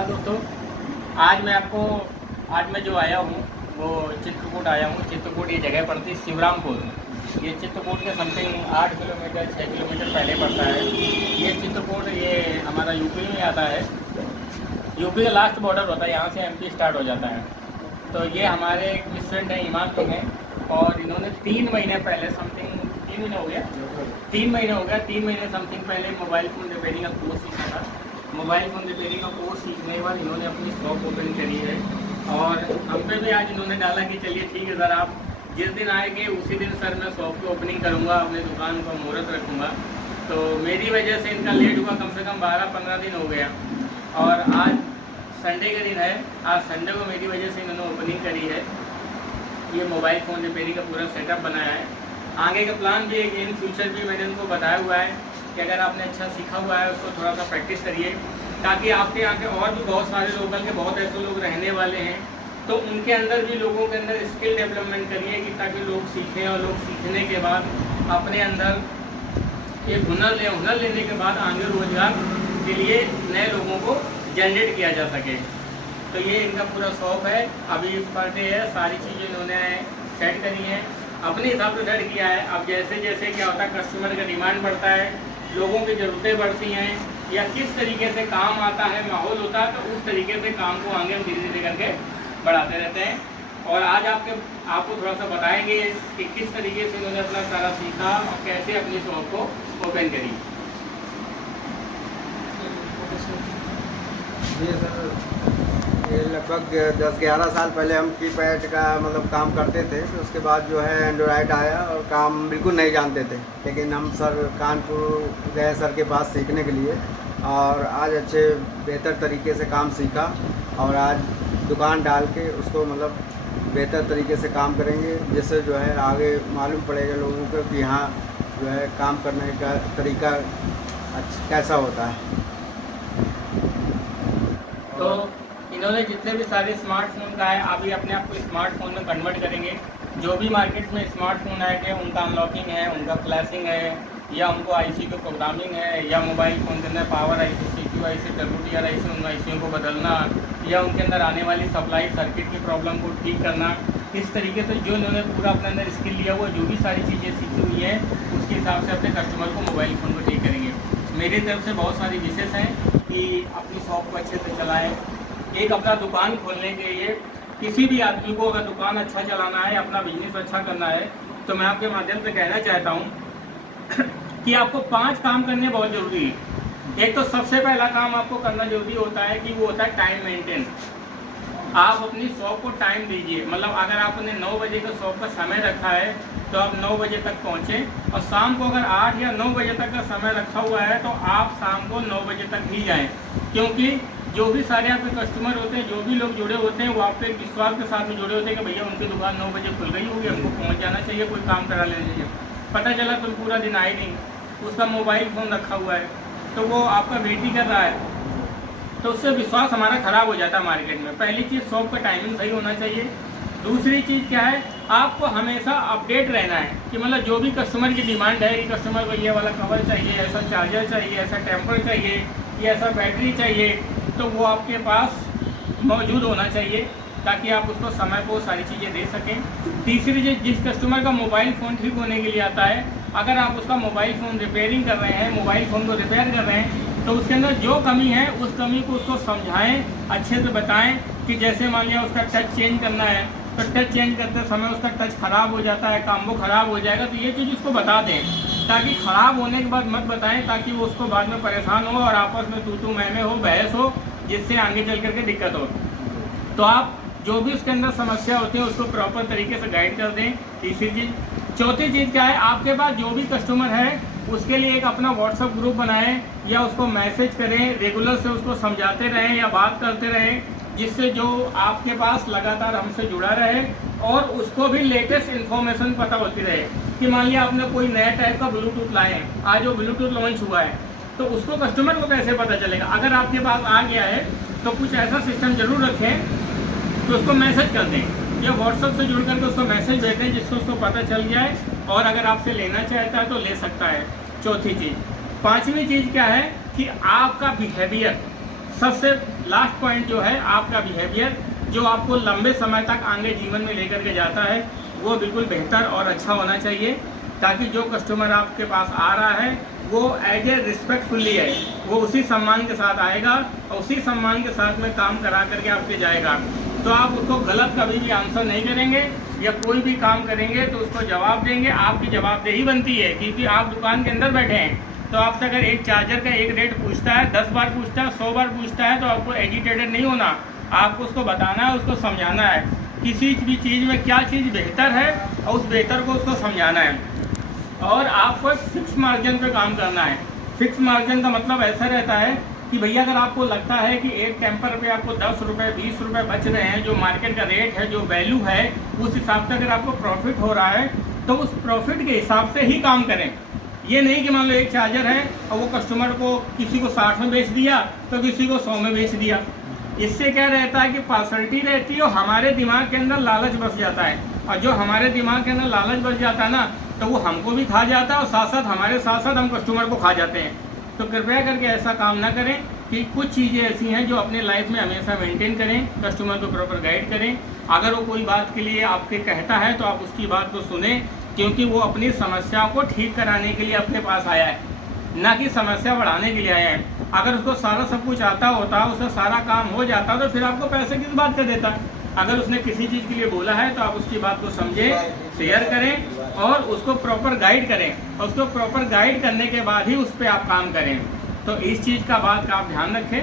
नमस्कार दोस्तों। आज मैं जो आया हूँ वो चित्रकूट आया हूँ। चित्रकूट ये जगह पड़ती है शिवरामपुर। ये चित्रकूट के समथिंग 8 किलोमीटर 6 किलोमीटर पहले पड़ता है। ये चित्रकूट ये हमारा यूपी में आता है। यूपी का लास्ट बॉर्डर होता है, यहाँ से एमपी स्टार्ट हो जाता है। तो ये हमारे एक स्टूडेंट हैं इमाम सिंह हैं, और इन्होंने 3 महीने पहले समथिंग 3 महीने हो गया 3 महीने समथिंग पहले मोबाइल फ़ोन रिपेयरिंग का कोर्स सीखा था। मोबाइल फ़ोन रिपेयरिंग का कोर्स सीखने के बाद इन्होंने अपनी शॉप ओपन करी है, और हम पे भी आज इन्होंने डाला कि चलिए ठीक है सर, आप जिस दिन आएंगे उसी दिन सर मैं शॉप की ओपनिंग करूँगा, अपनी दुकान का मुहूर्त रखूँगा। तो मेरी वजह से इनका लेट हुआ, कम से कम 12-15 दिन हो गया, और आज संडे का दिन है। आज संडे को मेरी वजह से इन्होंने ओपनिंग करी है। ये मोबाइल फ़ोन रिपेयरिंग का पूरा सेटअप बनाया है। आगे का प्लान भी है कि इन फ्यूचर भी मैंने उनको बताया हुआ है कि अगर आपने अच्छा सीखा हुआ है उसको थोड़ा सा प्रैक्टिस करिए, ताकि आपके यहाँ के और भी बहुत सारे लोकल के बहुत ऐसे लोग रहने वाले हैं, तो उनके अंदर भी लोगों के अंदर स्किल डेवलपमेंट करिए कि ताकि लोग सीखें, और लोग सीखने के बाद अपने अंदर एक हुनर लेने के बाद आगे रोजगार के लिए नए लोगों को जनरेट किया जा सके। तो ये इनका पूरा शॉप है। अभी पर डे है, सारी चीज़ें इन्होंने सेट करी हैं, अपने हिसाब से सेट किया है। अब जैसे जैसे क्या होता है, कस्टमर का डिमांड बढ़ता है, लोगों की ज़रूरतें बढ़ती हैं, या किस तरीके से काम आता है, माहौल होता है, तो उस तरीके से काम को आगे हम धीरे धीरे करके बढ़ाते रहते हैं। और आज आपको थोड़ा सा बताएंगे कि किस तरीके से इन्होंने अपना सारा सीखा और कैसे अपनी शॉप को ओपन करी। जी सर, ये लगभग 10-11 साल पहले हम कीपैड का काम करते थे। तो उसके बाद जो है एंड्रॉयड आया, और काम बिल्कुल नहीं जानते थे, लेकिन हम सर कानपुर गए सर के पास सीखने के लिए, और आज अच्छे बेहतर तरीके से काम सीखा, और आज दुकान डाल के उसको बेहतर तरीके से काम करेंगे, जिससे जो है आगे मालूम पड़ेगा लोगों को कि हाँ जो है काम करने का तरीका कैसा होता है। तो इन्होंने जितने भी सारे स्मार्टफोन का है, अभी अपने आप को स्मार्टफोन में कन्वर्ट करेंगे। जो भी मार्केट में स्मार्टफोन आएंगे उनका अनलॉकिंग है, उनका फ्लैशिंग है, या उनको आईसी की प्रोग्रामिंग है, या मोबाइल फ़ोन के अंदर power IC, CPU IC, WTR IC, उन आईसीओ को बदलना, या उनके अंदर आने वाली सप्लाई सर्किट की प्रॉब्लम को ठीक करना। इस तरीके से जो इन्होंने पूरा अपने अंदर स्किल लिया हुआ, जो भी सारी चीज़ें सीखी हुई हैं, उसके हिसाब से अपने कस्टमर को मोबाइल फ़ोन को ठीक करेंगे। मेरी तरफ से बहुत सारी विशेष हैं कि अपनी शॉप को अच्छे से चलाएँ। एक अपना दुकान खोलने के लिए किसी भी आदमी को अगर दुकान अच्छा चलाना है, अपना बिजनेस अच्छा करना है, तो मैं आपके माध्यम से कहना चाहता हूँ कि आपको 5 काम करने बहुत ज़रूरी है। एक तो सबसे पहला काम आपको करना जरूरी होता है कि वो होता है टाइम मेंटेन। आप अपनी शॉप को टाइम दीजिए। अगर आपने 9 बजे का शॉप का समय रखा है तो आप 9 बजे तक पहुँचें, और शाम को अगर 8 या 9 बजे तक का समय रखा हुआ है तो आप शाम को 9 बजे तक ही जाएँ, क्योंकि जो भी सारे आपके कस्टमर होते हैं, जो भी लोग जुड़े होते हैं, वो आप पे एक विश्वास के साथ में जुड़े होते हैं कि भैया उनकी दुकान 9 बजे खुल गई होगी, हमको पहुंच जाना चाहिए, कोई काम करा लेना चाहिए। पता चला तुम पूरा दिन आए नहीं, उसका मोबाइल फ़ोन रखा हुआ है, तो वो आपका वेट ही कर रहा है, तो उससे विश्वास हमारा ख़राब हो जाता है मार्केट में। पहली चीज़, शॉप का टाइमिंग सही होना चाहिए। दूसरी चीज़ क्या है, आपको हमेशा अपडेट रहना है कि जो भी कस्टमर की डिमांड है कि कस्टमर को ये वाला कवर चाहिए, ऐसा चार्जर चाहिए, ऐसा टेम्पर चाहिए, या ऐसा बैटरी चाहिए, तो वो आपके पास मौजूद होना चाहिए, ताकि आप उसको समय को सारी चीज़ें दे सकें। तीसरी चीज़, जिस कस्टमर का मोबाइल फ़ोन ठीक होने के लिए आता है, अगर आप उसका मोबाइल फ़ोन रिपेयरिंग कर रहे हैं, मोबाइल फ़ोन को रिपेयर कर रहे हैं, तो उसके अंदर जो कमी है उस कमी को उसको समझाएं, अच्छे से बताएं कि जैसे मान लिया उसका टच चेंज करना है, तो टच चेंज करते समय उसका टच ख़राब हो जाता है, काम्बो ख़राब हो जाएगा, तो ये चीज़ उसको बता दें, ताकि ख़राब होने के बाद मत बताएं, ताकि वो उसको बाद में परेशान हो और आपस में तू मैं हो, बहस हो, जिससे आगे चल करके दिक्कत हो। तो आप जो भी उसके अंदर समस्या होती है उसको प्रॉपर तरीके से गाइड कर दें। तीसरी चीज़। चौथी चीज़ क्या है, आपके पास जो भी कस्टमर है उसके लिए एक अपना व्हाट्सअप ग्रुप बनाएं, या उसको मैसेज करें, रेगुलर से उसको समझाते रहें या बात करते रहें, जिससे जो आपके पास लगातार हमसे जुड़ा रहे और उसको भी लेटेस्ट इन्फॉर्मेशन पता होती रहे। कि मान लिया आपने कोई नया टाइप का ब्लूटूथ लाए हैं, आज वो ब्लूटूथ लॉन्च हुआ है, तो उसको कस्टमर को कैसे पता चलेगा। अगर आपके पास आ गया है तो कुछ ऐसा सिस्टम जरूर रखें तो उसको मैसेज कर दें, या व्हाट्सएप से जुड़ करके उसको मैसेज भेजें, जिसको उसको पता चल जाए, और अगर आपसे लेना चाहता है तो ले सकता है। चौथी चीज़। पांचवी चीज़ क्या है कि आपका बिहेवियर सबसे लास्ट पॉइंट जो है आपका बिहेवियर, जो आपको लंबे समय तक आगे जीवन में लेकर के जाता है, वो बिल्कुल बेहतर और अच्छा होना चाहिए, ताकि जो कस्टमर आपके पास आ रहा है वो एज ए रिस्पेक्टफुली है, वो उसी सम्मान के साथ आएगा और उसी सम्मान के साथ में काम करा करके आपके जाएगा। तो आप उसको गलत कभी भी आंसर नहीं करेंगे, या कोई भी काम करेंगे तो उसको जवाब देंगे। आपकी जवाबदेही बनती है, क्योंकि आप दुकान के अंदर बैठे हैं। तो आपसे अगर एक चार्जर का एक रेट पूछता है, 10 बार पूछता है, 100 बार पूछता है, तो आपको एजिटेटेड नहीं होना, आपको उसको बताना है, उसको समझाना है किसी भी चीज़ में क्या चीज़ बेहतर है और उस बेहतर को उसको समझाना है। और आपको एक फिक्स मार्जिन पे काम करना है। फिक्स मार्जिन का मतलब ऐसा रहता है कि भैया अगर आपको लगता है कि एक टेम्पर पे आपको 10 रुपये 20 रुपये बच रहे हैं, जो मार्केट का रेट है, जो वैल्यू है, उस हिसाब से अगर आपको प्रॉफिट हो रहा है तो उस प्रॉफिट के हिसाब से ही काम करें। ये नहीं कि मान लो एक चार्जर है और वो कस्टमर को किसी को 60 में बेच दिया तो किसी को 100 में बेच दिया। इससे क्या रहता है कि पार्सलिटी रहती है और हमारे दिमाग के अंदर लालच बस जाता है, और जो हमारे दिमाग के अंदर लालच बस जाता है ना, तो वो हमको भी खा जाता है और साथ साथ हमारे साथ साथ हम कस्टमर को खा जाते हैं। तो कृपया करके ऐसा काम ना करें कि कुछ चीज़ें ऐसी हैं जो अपने लाइफ में हमेशा मेंटेन करें, कस्टमर को प्रॉपर गाइड करें। अगर वो कोई बात के लिए आपके कहता है तो आप उसकी बात को सुने, क्योंकि वो अपनी समस्या को ठीक कराने के लिए अपने पास आया है, ना कि समस्या बढ़ाने के लिए आया है। अगर उसको सारा सब कुछ आता होता, उसका सारा काम हो जाता, तो फिर आपको पैसे किस बात का देता। अगर उसने किसी चीज़ के लिए बोला है तो आप उसकी बात को समझें, शेयर करें और उसको प्रॉपर गाइड करें, और उसको प्रॉपर गाइड करने के बाद ही उस पर आप काम करें। तो इस चीज़ का बात का आप ध्यान रखें।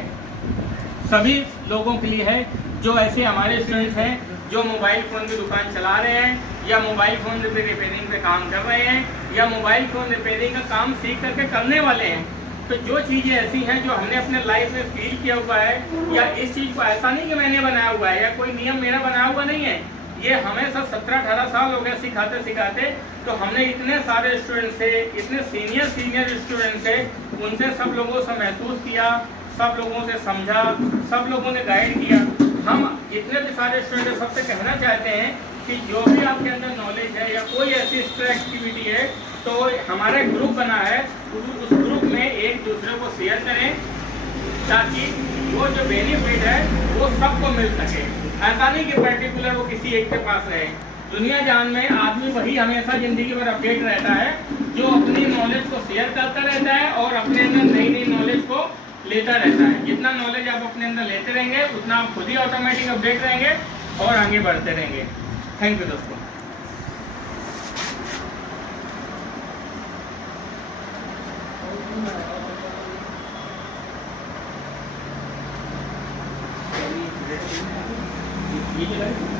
सभी लोगों के लिए है जो ऐसे हमारे स्टूडेंट्स हैं जो मोबाइल फ़ोन की दुकान चला रहे हैं, या मोबाइल फ़ोन रिपेयरिंग पे काम कर रहे हैं, या मोबाइल फ़ोन रिपेयरिंग का काम सीख करके करने वाले हैं। तो जो चीज़ें ऐसी हैं जो हमने अपने लाइफ में फील किया हुआ है, या इस चीज़ को ऐसा नहीं कि मैंने बनाया हुआ है या कोई नियम मेरा बनाया हुआ नहीं है, ये हमें सब 17-18 साल हो गए सिखाते सिखाते। तो हमने इतने सारे स्टूडेंट से, इतने सीनियर स्टूडेंट से, उनसे सब लोगों से महसूस किया, सब लोगों से समझा, सब लोगों ने गाइड किया। हम जितने भी सारे स्टूडेंट सबसे कहना चाहते हैं कि जो भी आपके अंदर नॉलेज है या कोई ऐसी एक्स्ट्रा एक्टिविटी है, तो हमारा एक ग्रुप बना है, उस ग्रुप में एक दूसरे को शेयर करें, ताकि वो जो बेनिफिट है वो सबको मिल सके। ऐसा नहीं कि पर्टिकुलर वो किसी एक के पास रहे। दुनिया जान में आदमी वही हमेशा ज़िंदगी भर अपडेट रहता है जो अपनी नॉलेज को शेयर करता रहता है और अपने अंदर नई नई नॉलेज को लेता रहता है। जितना नॉलेज आप अपने अंदर लेते रहेंगे उतना आप खुद ही ऑटोमेटिक अपडेट रहेंगे और आगे बढ़ते रहेंगे। थैंक यू दोस्तों। ठीक है।